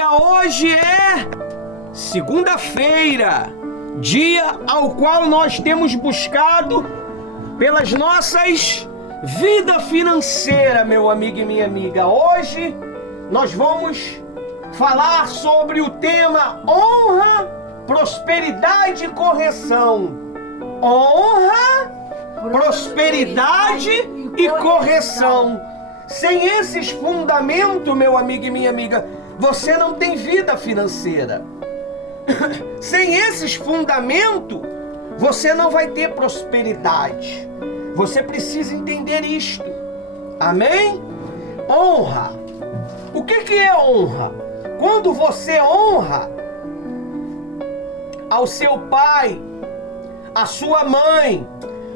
Hoje é segunda-feira, dia ao qual nós temos buscado pelas nossas vida financeira, meu amigo e minha amiga. Hoje nós vamos falar sobre o tema honra, prosperidade e correção. Honra, prosperidade e correção. Sem esses fundamentos, meu amigo e minha amiga, você não tem vida financeira. Sem esses fundamentos, você não vai ter prosperidade. Você precisa entender isto. Amém? Honra. O que é honra? Quando você honra ao seu pai, à sua mãe,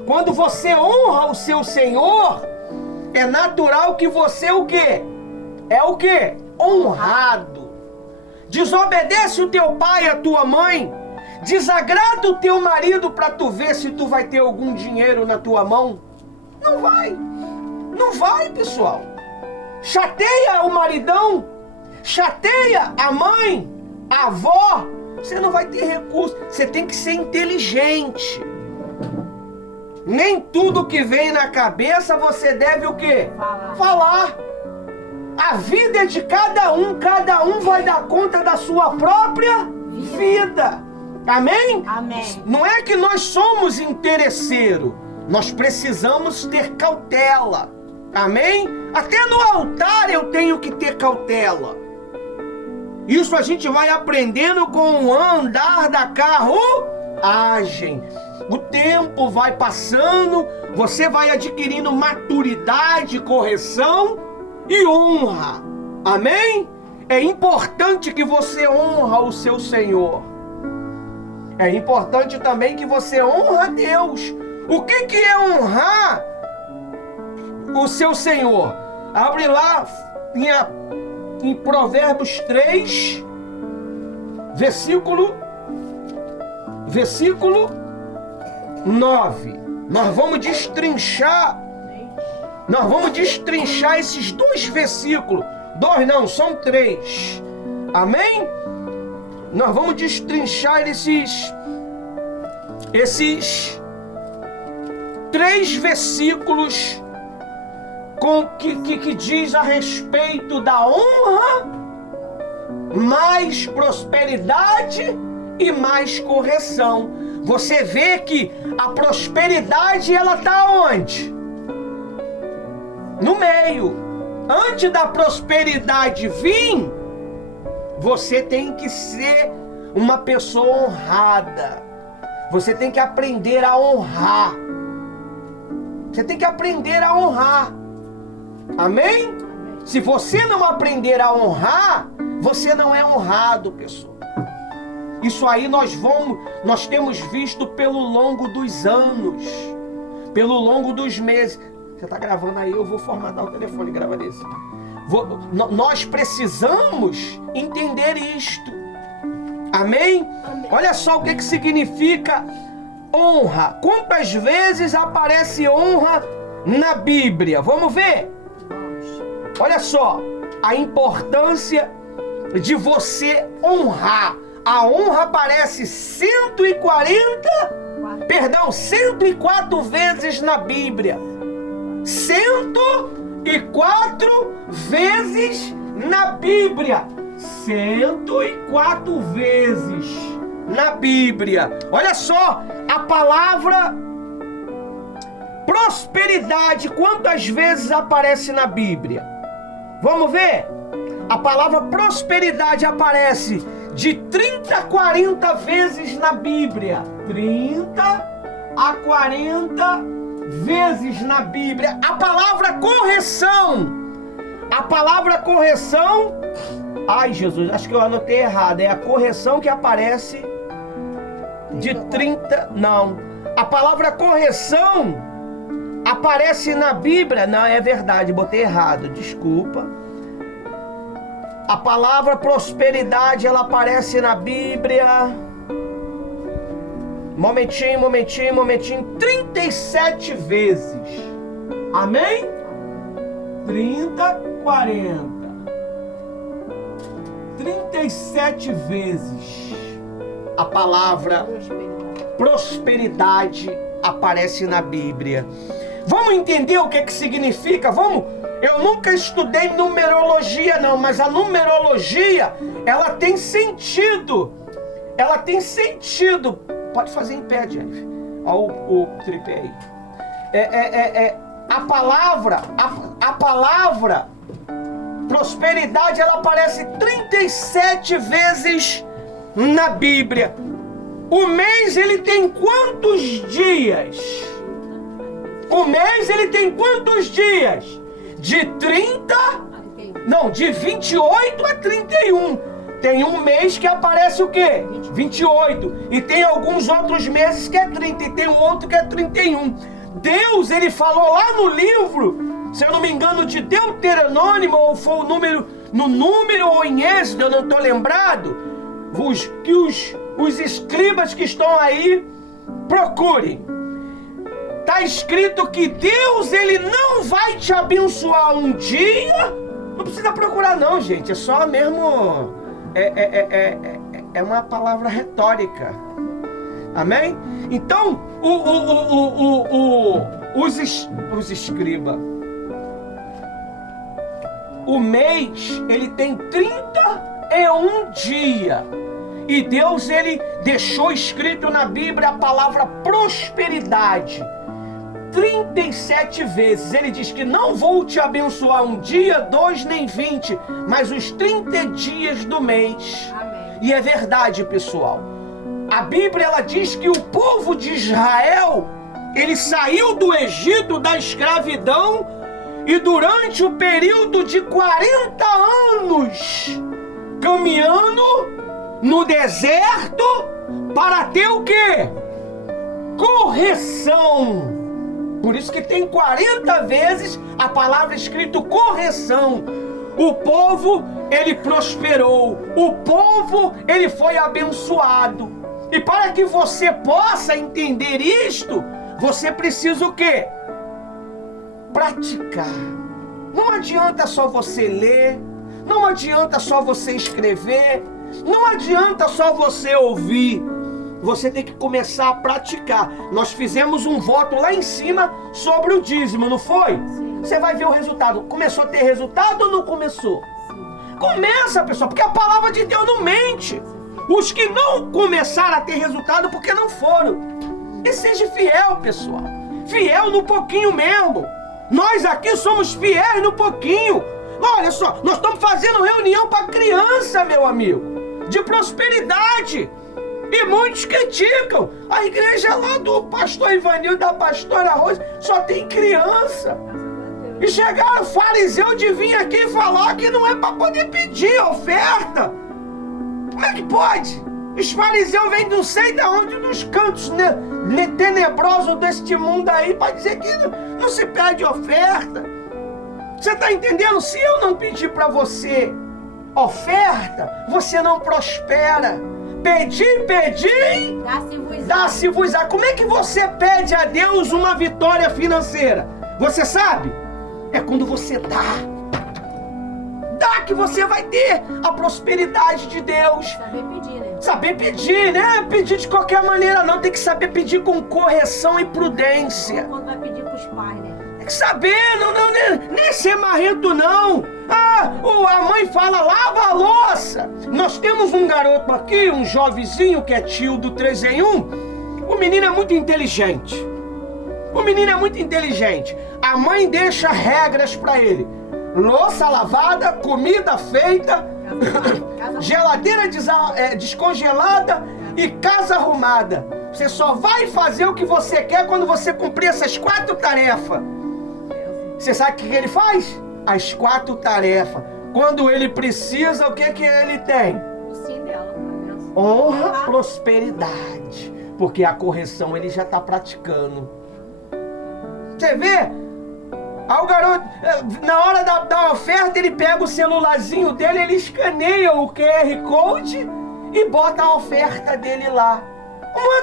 quando você honra o seu Senhor, é natural que você o quê? É o quê? Honrado. Desobedece o teu pai e a tua mãe, desagrada o teu marido para tu ver se tu vai ter algum dinheiro na tua mão. Não vai. Não vai, pessoal. Chateia o maridão, chateia a mãe, a avó, você não vai ter recurso. Você tem que ser inteligente. Nem tudo que vem na cabeça você deve o quê? Falar. A vida é de cada um vai dar conta da sua própria vida. Amém? Amém. Não é que nós somos interesseiros, nós precisamos ter cautela. Amém? Até no altar eu tenho que ter cautela. Isso a gente vai aprendendo com o andar da carruagem. O tempo vai passando, você vai adquirindo maturidade, correção e honra. Amém? É importante que você honra o seu Senhor. É importante também que você honra a Deus. O que é honrar o seu Senhor? Abre lá em Provérbios 3, versículo 9. Nós vamos destrinchar esses dois versículos. Dois não, são três. Amém? Nós vamos destrinchar esses três versículos que diz a respeito da honra, mais prosperidade e mais correção. Você vê que a prosperidade, ela está onde? No meio. Antes da prosperidade vir, você tem que ser uma pessoa honrada. Você tem que aprender a honrar. Você tem que aprender a honrar. Amém? Se você não aprender a honrar, você não é honrado, pessoal. Isso aí nós temos visto pelo longo dos anos, pelo longo dos meses. Você está gravando aí, eu vou formatar o telefone e gravar desse. Nós precisamos entender isto. Amém? Amém. Olha só o que significa honra. Quantas vezes aparece honra na Bíblia? Vamos ver? Olha só a importância de você honrar. A honra aparece 104 vezes na Bíblia. 104 vezes na Bíblia. 104 vezes na Bíblia. Olha só, a palavra prosperidade, quantas vezes aparece na Bíblia? Vamos ver? A palavra prosperidade aparece de 30 a 40 vezes na Bíblia. 30 a 40 vezes na Bíblia. A palavra correção. Ai, Jesus, acho que eu anotei errado. É a correção que aparece de 30. Não. A palavra correção aparece na Bíblia. Não, é verdade, botei errado. Desculpa. A palavra prosperidade, ela aparece na Bíblia. Momentinho. 37 vezes. Amém? 30, 40. 37 vezes a palavra prosperidade aparece na Bíblia. Vamos entender o que significa? Vamos? Eu nunca estudei numerologia não, mas a numerologia, ela tem sentido. Ela tem sentido. Pode fazer em pé, Jennifer. Olha o tripé aí. A palavra prosperidade, ela aparece 37 vezes na Bíblia. O mês, ele tem quantos dias? O mês, ele tem quantos dias? De 28 a 31. Tem um mês que aparece o quê? 28. E tem alguns outros meses que é 30. E tem um outro que é 31. Deus, ele falou lá no livro, se eu não me engano, de Deuteronômio, ou foi no número ou em Êxodo, eu não estou lembrado, que os escribas que estão aí procurem. Está escrito que Deus, ele não vai te abençoar um dia. Não precisa procurar não, gente. É só mesmo... É uma palavra retórica. Amém? Então, os escribas, o mês, ele tem 31 dias. E Deus, ele deixou escrito na Bíblia a palavra prosperidade 37 vezes. Ele diz que não vou te abençoar um dia, 2 nem 20, mas os 30 dias do mês. Amém. E é verdade, pessoal. A Bíblia, ela diz que o povo de Israel, ele saiu do Egito, da escravidão, e durante o período de 40 anos, caminhando no deserto, para ter o quê? Correção. Por isso que tem 40 vezes a palavra escrito correção. O povo, ele prosperou. O povo, ele foi abençoado. E para que você possa entender isto, você precisa o quê? Praticar. Não adianta só você ler, não adianta só você escrever, não adianta só você ouvir. Você tem que começar a praticar. Nós fizemos um voto lá em cima sobre o dízimo, não foi? Sim. Você vai ver o resultado. Começou a ter resultado ou não começou? Sim. Começa, pessoal, porque a palavra de Deus não mente. Os que não começaram a ter resultado porque não foram. E seja fiel, pessoal. Fiel no pouquinho mesmo. Nós aqui somos fiéis no pouquinho. Olha só, nós estamos fazendo reunião para criança, meu amigo, de prosperidade. E muitos criticam. A igreja lá do pastor Ivanil e da pastora Rose só tem criança. E chegaram fariseus de vir aqui falar que não é para poder pedir oferta. Como é que pode? Os fariseus vêm não sei de onde, dos cantos tenebrosos deste mundo aí, para dizer que não se pede oferta. Você está entendendo? Se eu não pedir para você oferta, você não prospera. Pedir, dá-se-vos-á. Como é que você pede a Deus uma vitória financeira? Você sabe? É quando você dá. Dá que você vai ter a prosperidade de Deus. Saber pedir, né? Saber pedir, né? Pedir de qualquer maneira não. Tem que saber pedir com correção e prudência. Quando vai pedir pros pais, né? Tem que saber, nem ser marrento não. A mãe fala, lava a louça. Nós temos um garoto aqui, um jovenzinho que é tio do 3 em 1. O menino é muito inteligente. A mãe deixa regras para ele. Louça lavada, comida feita, geladeira descongelada e casa arrumada. Você só vai fazer o que você quer quando você cumprir essas 4 tarefas. Você sabe o que ele faz? As 4 tarefas. Quando ele precisa, o que ele tem? O sim dela. Honra, prosperidade. Porque a correção ele já está praticando. Você vê? Aí o garoto, na hora da oferta, ele pega o celularzinho dele, ele escaneia o QR Code e bota a oferta dele lá.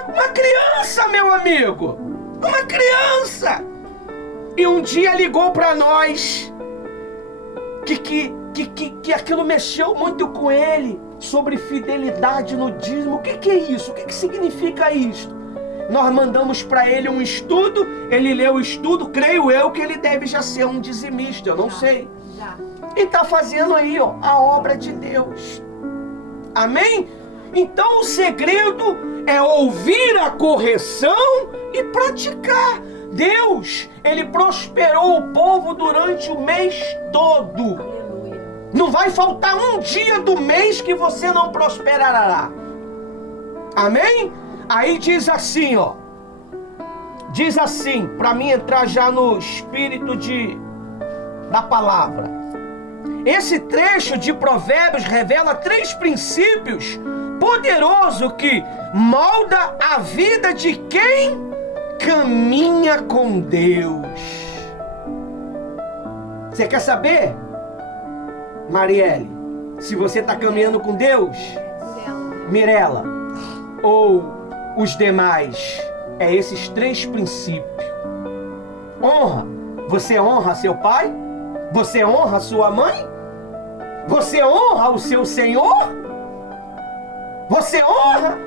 Uma criança, meu amigo! Uma criança! E um dia ligou para nós que aquilo mexeu muito com ele. sobre fidelidade no dízimo. O que é isso? O que significa isso? Nós mandamos para ele um estudo, ele leu o estudo, creio eu que ele deve já ser um dizimista, eu não sei. Já. E está fazendo aí, ó, a obra de Deus. Amém? Então o segredo é ouvir a correção e praticar. Deus, ele prosperou o povo durante o mês todo. Aleluia. Não vai faltar um dia do mês que você não prosperará. Amém? Aí diz assim, ó. Diz assim, para mim entrar já no espírito da palavra. Esse trecho de Provérbios revela 3 princípios poderosos que molda a vida de quem caminha com Deus. Você quer saber, Marielle, se você está caminhando com Deus? Mirela, ou os demais? É esses 3 princípios. Honra. Você honra seu pai? Você honra sua mãe? Você honra o seu Senhor? Você honra?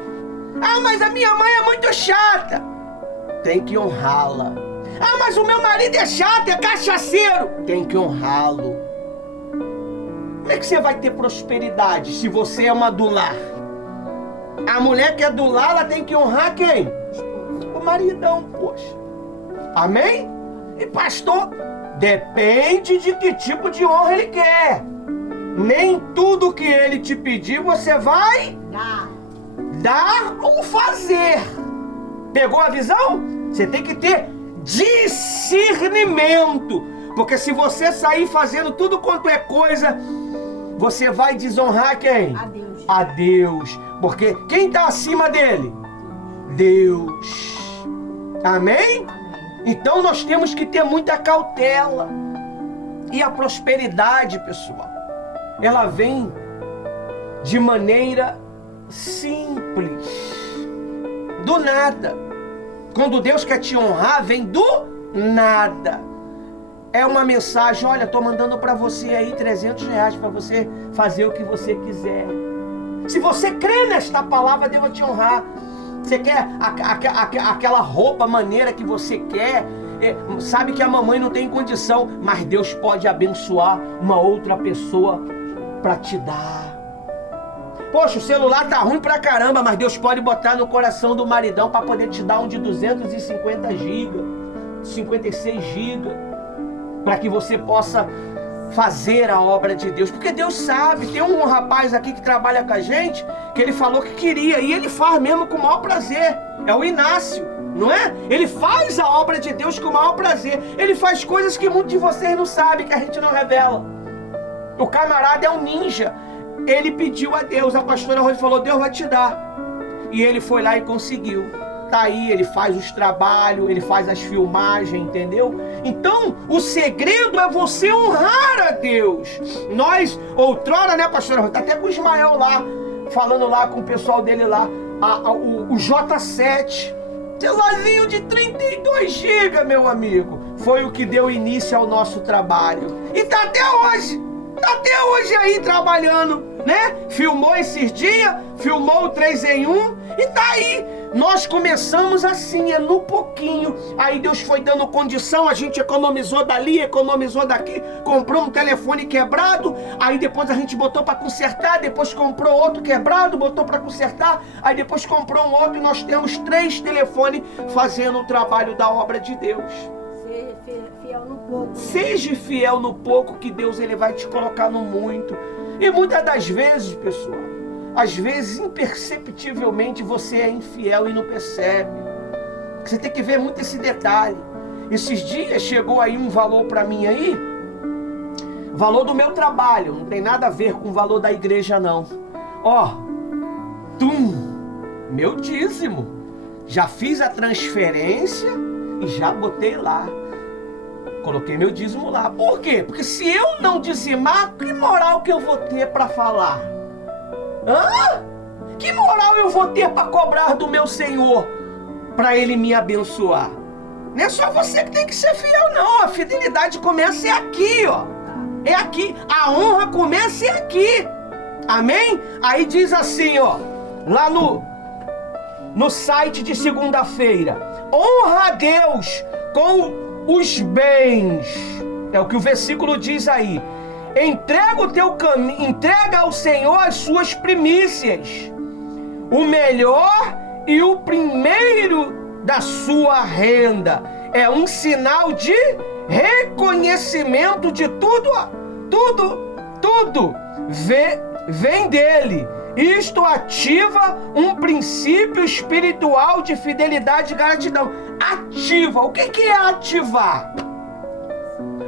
Ah, mas a minha mãe é muito chata. Tem que honrá-la. Ah, mas o meu marido é chato, é cachaceiro. Tem que honrá-lo. Como é que você vai ter prosperidade se você é uma do lar? A mulher que é do lar, ela tem que honrar quem? O maridão, poxa. Amém? E pastor, depende de que tipo de honra ele quer. Nem tudo que ele te pedir você vai dar ou fazer. Pegou a visão? Você tem que ter discernimento. Porque se você sair fazendo tudo quanto é coisa, você vai desonrar quem? A Deus. A Deus. Porque quem está acima dele? Deus. Amém? Então nós temos que ter muita cautela. E a prosperidade, pessoal, ela vem de maneira simples. Do nada. Quando Deus quer te honrar, vem do nada. É uma mensagem, olha, estou mandando para você aí R$300 para você fazer o que você quiser. Se você crê nesta palavra, Deus vai te honrar. Você quer aquela roupa maneira que você quer, sabe que a mamãe não tem condição, mas Deus pode abençoar uma outra pessoa para te dar. Poxa, o celular tá ruim pra caramba, mas Deus pode botar no coração do maridão para poder te dar um de 250 GB, 56 GB, para que você possa fazer a obra de Deus. Porque Deus sabe. Tem um rapaz aqui que trabalha com a gente, que ele falou que queria, e ele faz mesmo com o maior prazer. É o Inácio, não é? Ele faz a obra de Deus com o maior prazer. Ele faz coisas que muitos de vocês não sabem, que a gente não revela. O camarada é um ninja. Ele pediu a Deus, a pastora Rose falou, Deus vai te dar. E ele foi lá e conseguiu. Tá aí, ele faz os trabalhos, ele faz as filmagens, entendeu? Então, o segredo é você honrar a Deus. Nós, outrora, né, pastora Rose, tá até com o Ismael lá, falando lá com o pessoal dele lá, o J7, celularzinho de 32 GB, meu amigo, foi o que deu início ao nosso trabalho. E tá até hoje aí trabalhando, né? Filmou esses dias, filmou o 3 em 1 e tá aí. Nós começamos assim, é no pouquinho. Aí Deus foi dando condição, a gente economizou dali, economizou daqui, comprou um telefone quebrado, aí depois a gente botou para consertar, depois comprou outro quebrado, botou para consertar, aí depois comprou um outro e nós temos 3 telefones fazendo o trabalho da obra de Deus. Fiel no pouco. Seja fiel no pouco que Deus ele vai te colocar no muito. E muitas das vezes, pessoal, às vezes imperceptivelmente você é infiel e não percebe. Você tem que ver muito esse detalhe. Esses dias chegou aí um valor para mim aí, valor do meu trabalho, não tem nada a ver com o valor da igreja não. Ó, meu dízimo. Já fiz a transferência e já botei lá. Coloquei meu dízimo lá. Por quê? Porque se eu não dizimar, que moral que eu vou ter para falar? Hã? Que moral eu vou ter para cobrar do meu Senhor para Ele me abençoar? Não é só você que tem que ser fiel, não. A fidelidade começa aqui, ó. É aqui. A honra começa aqui. Amém? Aí diz assim, ó, lá no site de segunda-feira: honra a Deus com os bens. É o que o versículo diz aí. Entrega o teu caminho, entrega ao Senhor as suas primícias, o melhor e o primeiro da sua renda. É um sinal de reconhecimento de tudo vem dele. Isto ativa um princípio espiritual de fidelidade e gratidão. Ativa. O que é ativar?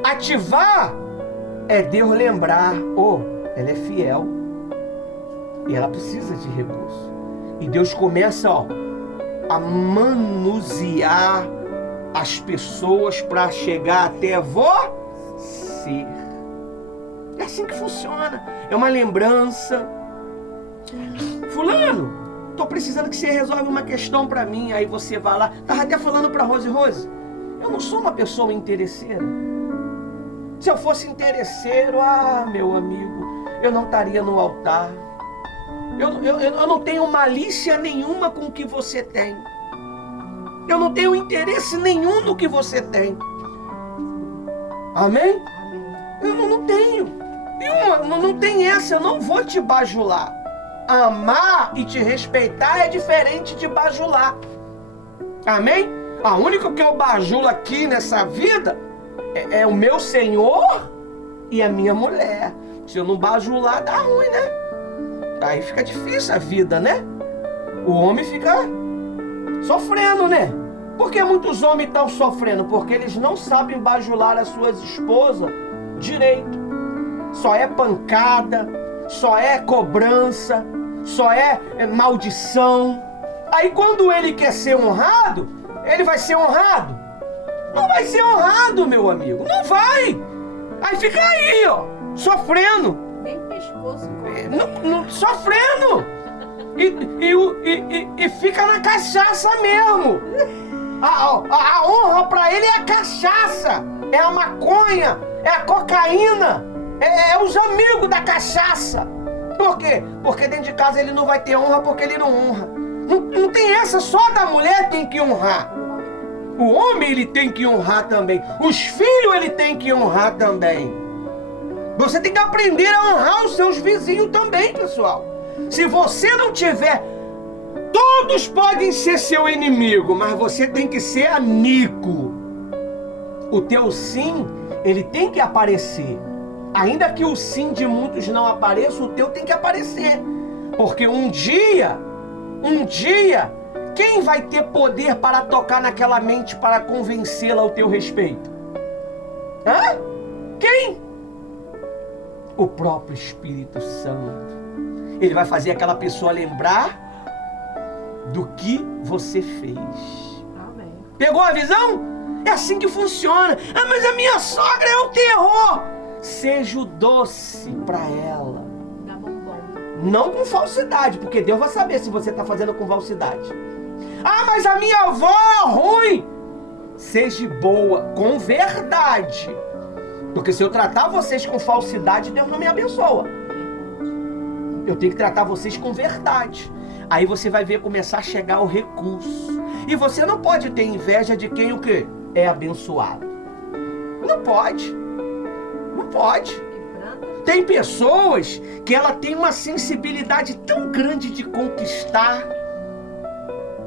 Ativar é Deus lembrar, ela é fiel e ela precisa de recurso. E Deus começa, a manusear as pessoas para chegar até você. É assim que funciona. É uma lembrança. Fulano, tô precisando que você resolva uma questão para mim. Aí você vai lá. Tava até falando para Rose, eu não sou uma pessoa interesseira. Se eu fosse interesseiro, meu amigo, eu não estaria no altar. Eu não tenho malícia nenhuma com o que você tem. Eu não tenho interesse nenhum no que você tem. Amém? Eu não tenho. Não tem essa, eu não vou te bajular. Amar e te respeitar é diferente de bajular. Amém? A única que eu bajulo aqui nessa vida é o meu Senhor e a minha mulher. Se eu não bajular, dá ruim, né? Aí fica difícil a vida, né? O homem fica sofrendo, né? Por que muitos homens estão sofrendo? Porque eles não sabem bajular as suas esposas direito. Só é pancada, só é cobrança, só é maldição. Aí quando ele quer ser honrado, ele vai ser honrado? Não vai ser honrado, meu amigo. Não vai. Aí fica aí, sofrendo. Bem pescoço. Sofrendo. E fica na cachaça mesmo. A honra pra ele é a cachaça. É a maconha. É a cocaína. É os amigos da cachaça. Por quê? Porque dentro de casa ele não vai ter honra porque ele não honra. Não tem essa, só da mulher tem que honrar. O homem ele tem que honrar também. Os filhos ele tem que honrar também. Você tem que aprender a honrar os seus vizinhos também, pessoal. Se você não tiver, todos podem ser seu inimigo, mas você tem que ser amigo. O teu sim, ele tem que aparecer. Ainda que o sim de muitos não apareça, o teu tem que aparecer. Porque um dia, quem vai ter poder para tocar naquela mente para convencê-la ao teu respeito? Quem? O próprio Espírito Santo. Ele vai fazer aquela pessoa lembrar do que você fez. Amém. Pegou a visão? É assim que funciona. Mas a minha sogra é um terror. Seja o doce para ela. Dá bombom. Não com falsidade, porque Deus vai saber se você está fazendo com falsidade. Mas a minha avó é ruim. Seja boa, com verdade. Porque se eu tratar vocês com falsidade, Deus não me abençoa. Eu tenho que tratar vocês com verdade. Aí você vai ver começar a chegar o recurso. E você não pode ter inveja de quem o quê? É abençoado. Não pode. Não pode. Tem pessoas que ela tem uma sensibilidade tão grande de conquistar.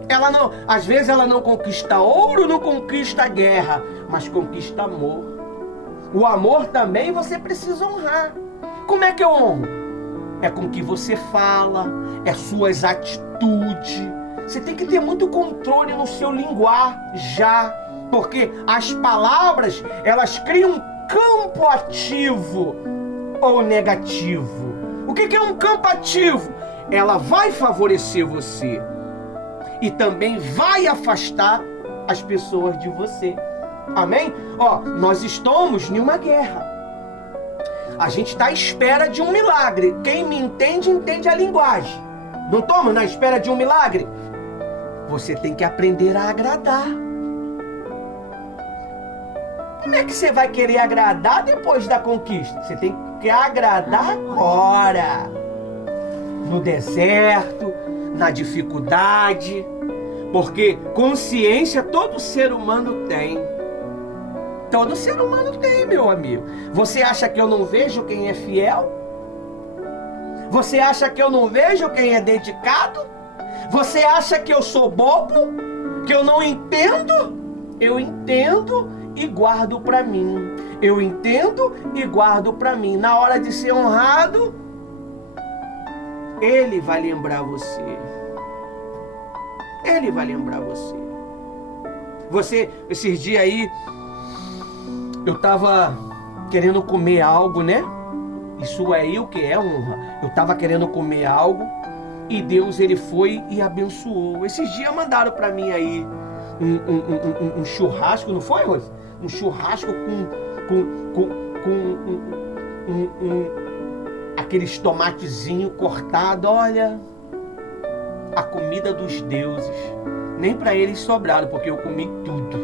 Ela não, às vezes ela não conquista ouro, não conquista guerra, mas conquista amor. O amor também você precisa honrar. Como é que eu honro? É com o que você fala, é suas atitudes. Você tem que ter muito controle no seu linguajar, porque as palavras, elas criam um campo ativo ou negativo. O que é um campo ativo? Ela vai favorecer você e também vai afastar as pessoas de você. Amém? Nós estamos em uma guerra. A gente está à espera de um milagre. Quem me entende, entende a linguagem. Não estamos na espera de um milagre? Você tem que aprender a agradar. Como é que você vai querer agradar depois da conquista? Você tem que agradar agora. no deserto, na dificuldade, porque consciência todo ser humano tem. Todo ser humano tem, meu amigo. Você acha que eu não vejo quem é fiel? Você acha que eu não vejo quem é dedicado? Você acha que eu sou bobo? Que eu não entendo? Eu entendo e guardo para mim. Eu entendo e guardo para mim. Na hora de ser honrado, Ele vai lembrar você. Ele vai lembrar você. Você, esses dias aí, eu tava querendo comer algo, né? Isso aí o que é honra. Eu tava querendo comer algo e Deus, Ele foi e abençoou. Esses dias mandaram para mim aí um churrasco, não foi, Rose? Um churrasco aqueles tomatezinhos cortados, olha, a comida dos deuses. Nem para eles sobraram, porque eu comi tudo.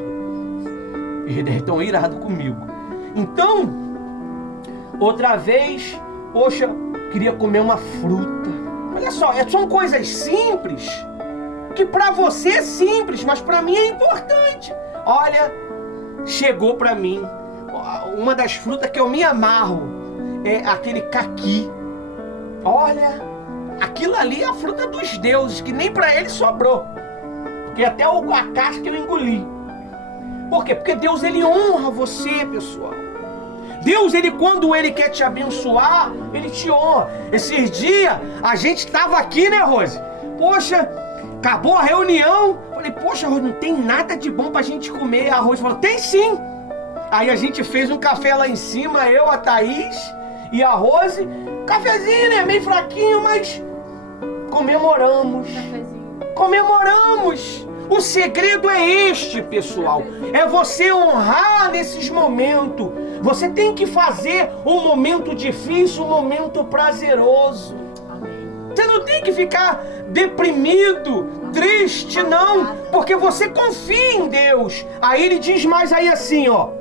Eles estão irados comigo. Então, outra vez, poxa, queria comer uma fruta. Olha só, são coisas simples, que para você é simples, mas para mim é importante. Olha, chegou para mim uma das frutas que eu me amarro, é aquele caqui. Olha, aquilo ali é a fruta dos deuses, que nem para ele sobrou, porque até a casca eu engoli. Por quê? Porque Deus, Ele honra você, pessoal. Deus, Ele, quando Ele quer te abençoar, Ele te honra. Esses dias, a gente estava aqui, né, Rose? Poxa, acabou a reunião. Falei, poxa, Rose, não tem nada de bom pra gente comer. A Rose falou, tem sim. Aí a gente fez um café lá em cima, eu, a Thaís e a Rose. Cafezinho, né? Meio fraquinho, mas comemoramos. Comemoramos. O segredo é este, pessoal. É você honrar nesses momentos. Você tem que fazer um momento difícil, um momento prazeroso. Você não tem que ficar deprimido, triste, não. Porque você confia em Deus. Aí ele diz mais aí assim, ó.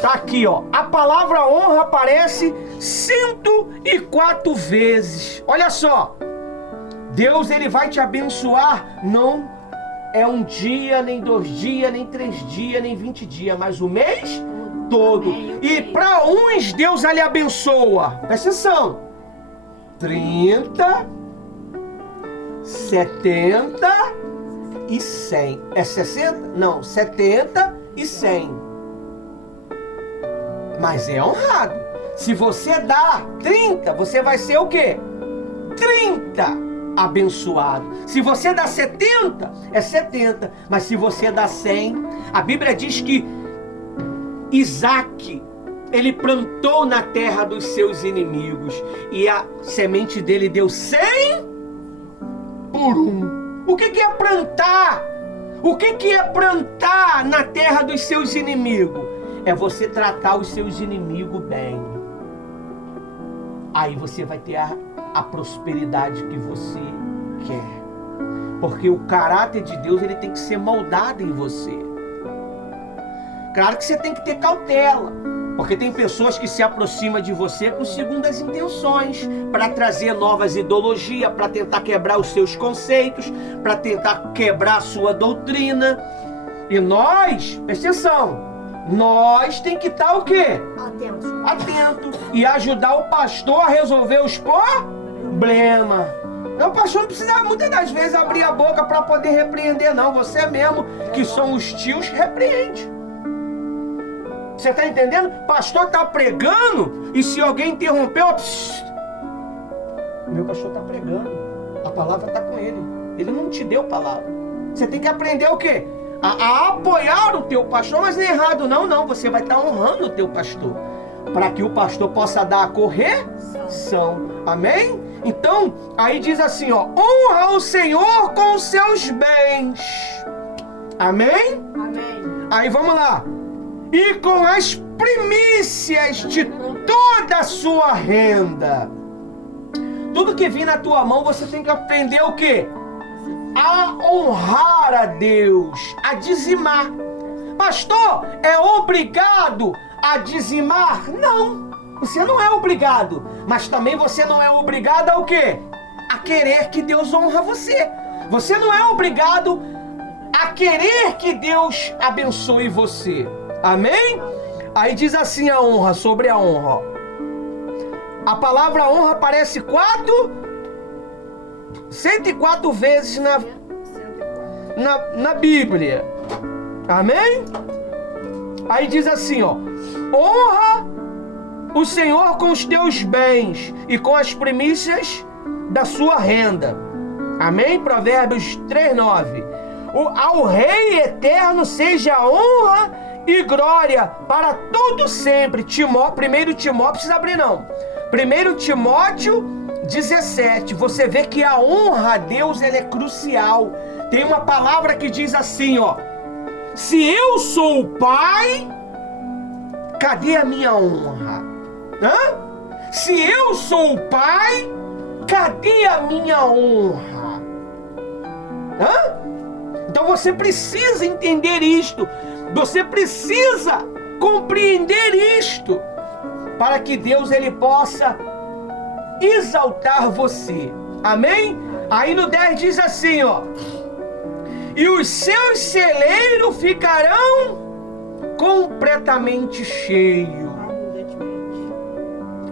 Tá aqui, ó. A palavra honra aparece 104 vezes. Olha só. Deus, Ele vai te abençoar. Não é um dia, nem 2 dias, nem 3 dias, nem 20 dias, mas o mês todo. E para uns, Deus ali abençoa. Presta atenção. 30, 70 e 100. É 60? Não, 70 e 100. Mas é honrado. Se você dá 30, você vai ser o quê? 30 abençoado. Se você dá 70, é 70. Mas se você dá 100, a Bíblia diz que Isaac, ele plantou na terra dos seus inimigos e a semente dele deu 100 por 1. O que é plantar? O que é plantar na terra dos seus inimigos? É você tratar os seus inimigos bem. Aí você vai ter a prosperidade que você quer. Porque o caráter de Deus, ele tem que ser moldado em você. Claro que você tem que ter cautela, porque tem pessoas que se aproximam de você com segundas intenções, para trazer novas ideologias, para tentar quebrar os seus conceitos, para tentar quebrar a sua doutrina. E nós, presta atenção, nós tem que estar o quê? Atento. E ajudar o pastor a resolver os problemas. O pastor não precisa muitas das vezes abrir a boca para poder repreender, não. Você mesmo, que são os tios, repreende. Você está entendendo? O pastor está pregando e se alguém interrompeu, meu pastor está pregando. A palavra está com ele. Ele não te deu palavra. Você tem que aprender o quê? A apoiar o teu pastor, mas não é errado, não. Você vai estar honrando o teu pastor, para que o pastor possa dar a correção. Amém? Então, aí diz assim, ó, honra o Senhor com os seus bens. Amém? Amém. Aí vamos lá. E com as primícias de toda a sua renda. Tudo que vir na tua mão, você tem que aprender o quê? A honrar a Deus, a dizimar. Pastor, é obrigado a dizimar? Não. Você não é obrigado, mas também você não é obrigado a o quê? A querer que Deus honra você. Você não é obrigado a querer que Deus abençoe você. Amém? Aí diz assim a honra, sobre a honra. Ó. A palavra honra aparece 104 vezes na Bíblia. Amém? Aí diz assim, ó. Honra o Senhor com os teus bens e com as primícias da sua renda. Amém? Provérbios 3:9. Ao Rei eterno seja honra e glória para todo sempre. 1 Timóteo, precisa abrir não. 1 Timóteo 17. Você vê que a honra a Deus ela é crucial. Tem uma palavra que diz assim, ó. Se eu sou o pai, cadê a minha honra? Hã? Se eu sou o pai, cadê a minha honra? Hã? Então você precisa entender isto. Você precisa compreender isto para que Deus ele possa exaltar você. Amém? Aí no 10 diz assim, ó. E os seus celeiros ficarão completamente cheios.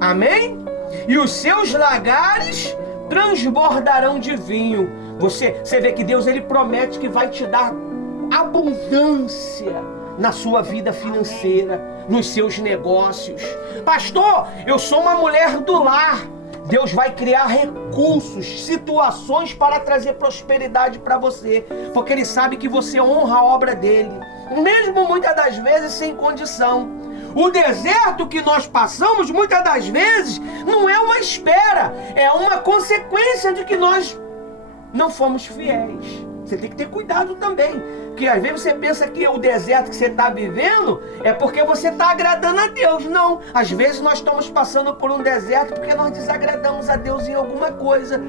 Amém? E os seus lagares transbordarão de vinho. Você vê que Deus ele promete que vai te dar abundância na sua vida financeira, nos seus negócios. Pastor, eu sou uma mulher do lar. Deus vai criar recursos, situações para trazer prosperidade para você, porque Ele sabe que você honra a obra dEle, mesmo muitas das vezes sem condição. O deserto que nós passamos, muitas das vezes, não é uma espera, é uma consequência de que nós não fomos fiéis. Você tem que ter cuidado também, porque às vezes você pensa que o deserto que você está vivendo é porque você está agradando a Deus. Não, às vezes nós estamos passando por um deserto porque nós desagradamos a Deus em alguma coisa,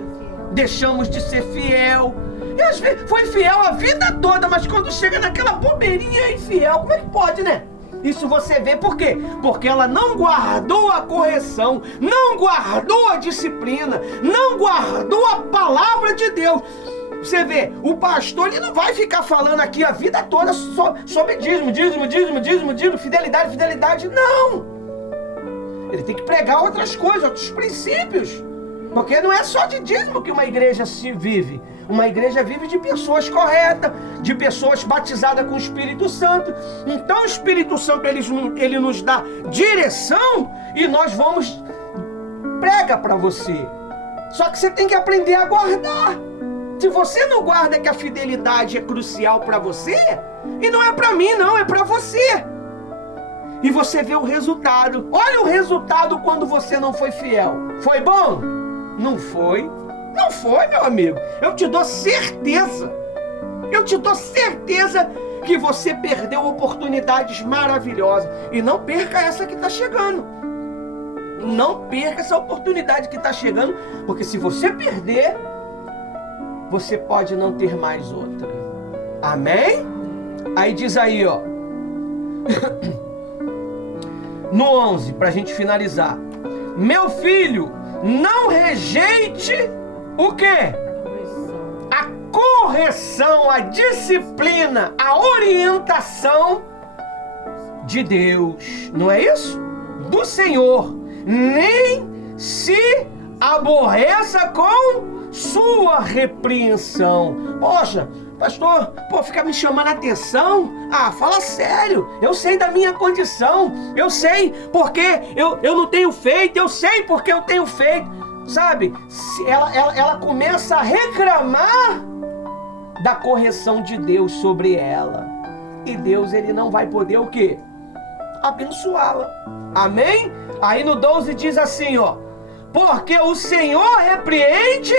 deixamos de ser fiel. E às vezes foi fiel a vida toda, mas quando chega naquela bobeirinha é infiel. Como é que pode, né? Isso você vê por quê? Porque ela não guardou a correção, não guardou a disciplina, não guardou a palavra de Deus. Você vê, o pastor ele não vai ficar falando aqui a vida toda sobre dízimo, fidelidade, não. Ele tem que pregar outras coisas, outros princípios. Porque não é só de dízimo que uma igreja se vive. Uma igreja vive de pessoas corretas, de pessoas batizadas com o Espírito Santo. Então o Espírito Santo ele nos dá direção e nós vamos prega para você. Só que você tem que aprender a guardar. Se você não guarda que a fidelidade é crucial para você, e não é para mim não, é para você. E você vê o resultado. Olha o resultado quando você não foi fiel. Foi bom? Não foi. Não foi, meu amigo. Eu te dou certeza que você perdeu oportunidades maravilhosas. E não perca essa que está chegando. Não perca essa oportunidade que está chegando, porque se você perder, você pode não ter mais outra. Amém? Aí diz aí, ó. No 11, pra gente finalizar. Meu filho, não rejeite o quê? A correção, a disciplina, a orientação de Deus. Não é isso? Do Senhor. Nem se aborreça com sua repreensão. Poxa, pastor, fica me chamando a atenção. Ah, fala sério. Eu sei da minha condição. Eu sei porque eu não tenho feito. Eu sei porque eu tenho feito. Sabe? Ela começa a reclamar da correção de Deus sobre ela. E Deus, ele não vai poder o quê? Abençoá-la. Amém? Aí no 12 diz assim, ó. Porque o Senhor repreende.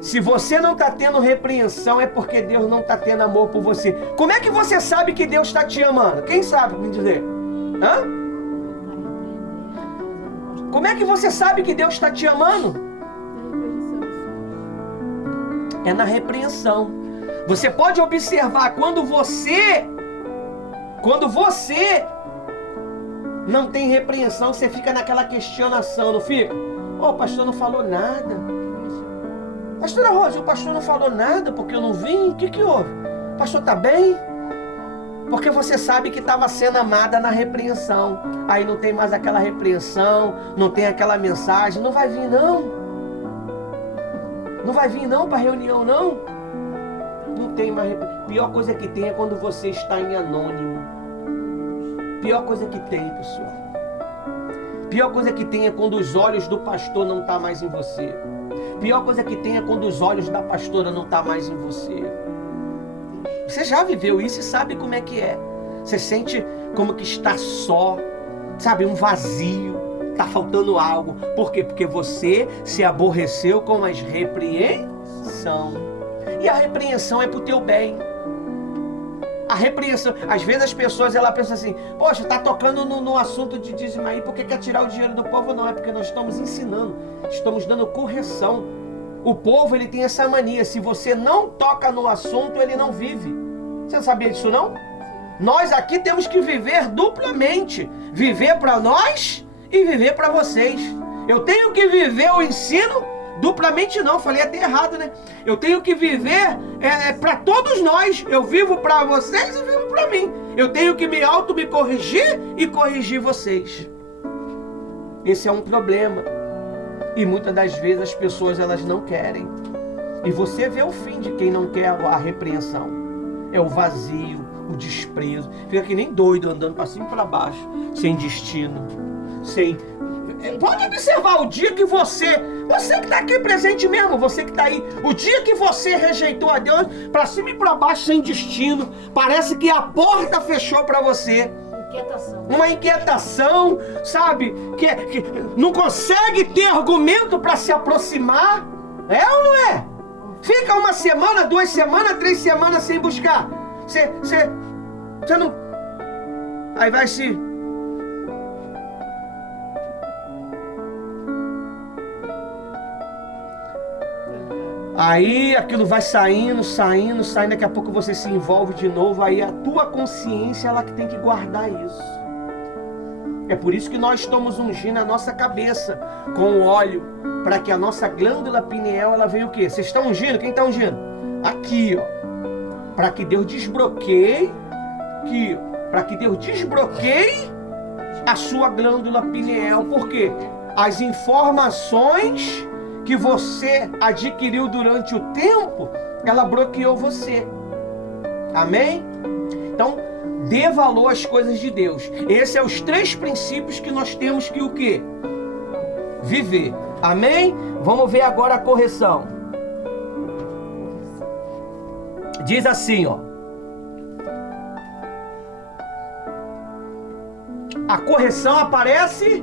Se você não está tendo repreensão, é porque Deus não está tendo amor por você. Como é que você sabe que Deus está te amando? Quem sabe me dizer? Hã? Como é que você sabe que Deus está te amando? É na repreensão. Você pode observar quando você Quando você não tem repreensão, você fica naquela questionação, não fica? O pastor não falou nada. Pastora Rosa, o pastor não falou nada porque eu não vim? O que houve? O pastor está bem? Porque você sabe que estava sendo amada na repreensão. Aí não tem mais aquela repreensão, não tem aquela mensagem. Não vai vir não. Não vai vir não para reunião não. Não tem mais. Pior coisa que tem é quando você está em anônimo. Pior coisa que tem, pessoal. Pior coisa que tem é quando os olhos do pastor não estão mais em você. Pior coisa que tem é quando os olhos da pastora não estão mais em você. Você já viveu isso e sabe como é que é. Você sente como que está só, sabe, um vazio, está faltando algo. Por quê? Porque você se aborreceu com as repreensão. E a repreensão é para o teu bem. A repreensão, às vezes as pessoas elas pensam assim, poxa, está tocando no assunto de dízimo aí, porque quer tirar o dinheiro do povo? Não, é porque nós estamos ensinando, estamos dando correção. O povo ele tem essa mania, se você não toca no assunto, ele não vive. Você não sabia disso não? Nós aqui temos que viver duplamente, viver para nós e viver para vocês. Eu tenho que viver o ensino duplamente não, falei até errado, né? Eu tenho que viver para todos nós. Eu vivo para vocês e vivo para mim. Eu tenho que me corrigir e corrigir vocês. Esse é um problema. E muitas das vezes as pessoas elas não querem. E você vê o fim de quem não quer a repreensão. É o vazio, o desprezo. Fica que nem doido andando para cima e para baixo, sem destino, sem... Pode observar o dia que você que está aqui presente mesmo, você que está aí, o dia que você rejeitou a Deus, para cima e para baixo, sem destino, parece que a porta fechou para você. Inquietação. Uma inquietação, sabe, que não consegue ter argumento para se aproximar, é ou não é? Fica uma semana, 2 semanas, 3 semanas sem buscar, você não, aí vai se... Aí aquilo vai saindo, daqui a pouco você se envolve de novo, aí a tua consciência ela que tem que guardar isso. É por isso que nós estamos ungindo a nossa cabeça com óleo, para que a nossa glândula pineal ela venha o quê? Vocês estão ungindo? Quem está ungindo? Aqui, ó. Para que Deus desbloqueie, aqui, ó. Para que Deus desbloqueie a sua glândula pineal. Por quê? As informações que você adquiriu durante o tempo, ela bloqueou você. Amém? Então, dê valor às coisas de Deus. Esses são os 3 princípios que nós temos que o quê? Viver. Amém? Vamos ver agora a correção. Diz assim, ó. A correção aparece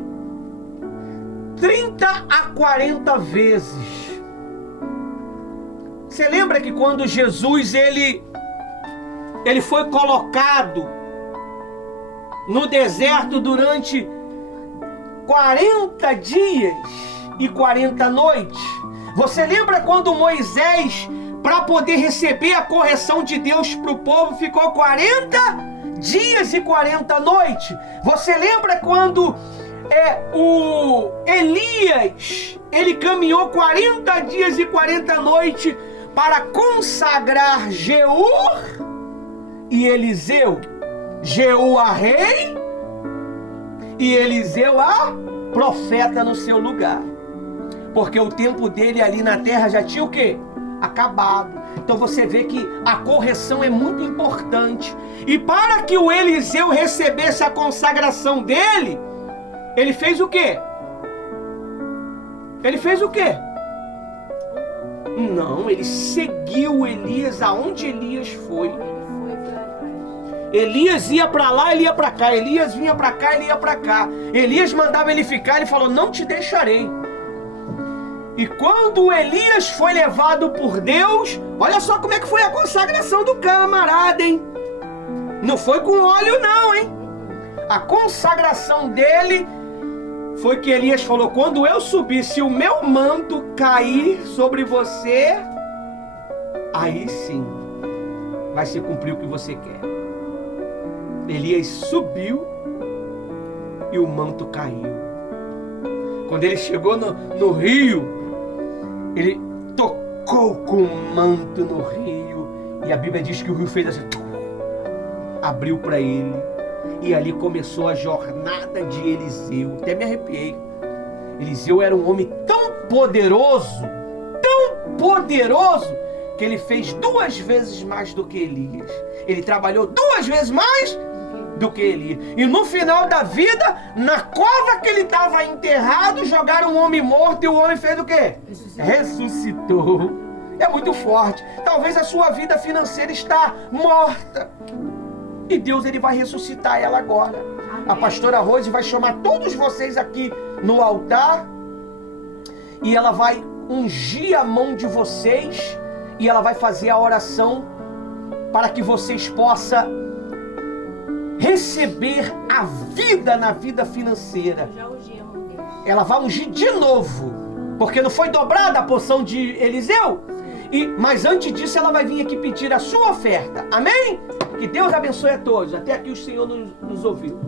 30 a 40 vezes. Você lembra que quando Jesus ele foi colocado no deserto durante 40 dias e 40 noites? Você lembra quando Moisés, para poder receber a correção de Deus para o povo, ficou 40 dias e 40 noites? Você lembra quando o Elias, ele caminhou 40 dias e 40 noites para consagrar Jeú e Eliseu? Jeú a rei e Eliseu a profeta no seu lugar. Porque o tempo dele ali na terra já tinha o quê? Acabado. Então você vê que a correção é muito importante. E para que o Eliseu recebesse a consagração dele, ele fez o quê? Ele fez o quê? Não, ele seguiu Elias aonde Elias foi. Elias ia para lá, ele ia para cá. Elias vinha para cá, ele ia para cá. Elias mandava ele ficar, ele falou, não te deixarei. E quando Elias foi levado por Deus, olha só como é que foi a consagração do camarada, hein? Não foi com óleo não, hein? A consagração dele foi que Elias falou, quando eu subir, se o meu manto cair sobre você, aí sim vai se cumprir o que você quer. Elias subiu e o manto caiu. Quando ele chegou no rio, ele tocou com o manto no rio. E a Bíblia diz que o rio fez assim, abriu para ele. E ali começou a jornada de Eliseu. Até me arrepiei. Eliseu era um homem tão poderoso, que ele fez 2 vezes mais do que Elias. Ele trabalhou 2 vezes mais do que Elias. E no final da vida, na cova que ele estava enterrado, jogaram um homem morto e o homem fez o quê? Ressuscitou. É muito forte. Talvez a sua vida financeira está morta. E Deus, ele vai ressuscitar ela agora. A pastora Rose vai chamar todos vocês aqui no altar. E ela vai ungir a mão de vocês. E ela vai fazer a oração para que vocês possam receber a vida na vida financeira. Já ungi a mão de Deus. Ela vai ungir de novo. Porque não foi dobrada a porção de Eliseu? Mas antes disso ela vai vir aqui pedir a sua oferta. Amém? Que Deus abençoe a todos. Até aqui o Senhor nos ouviu.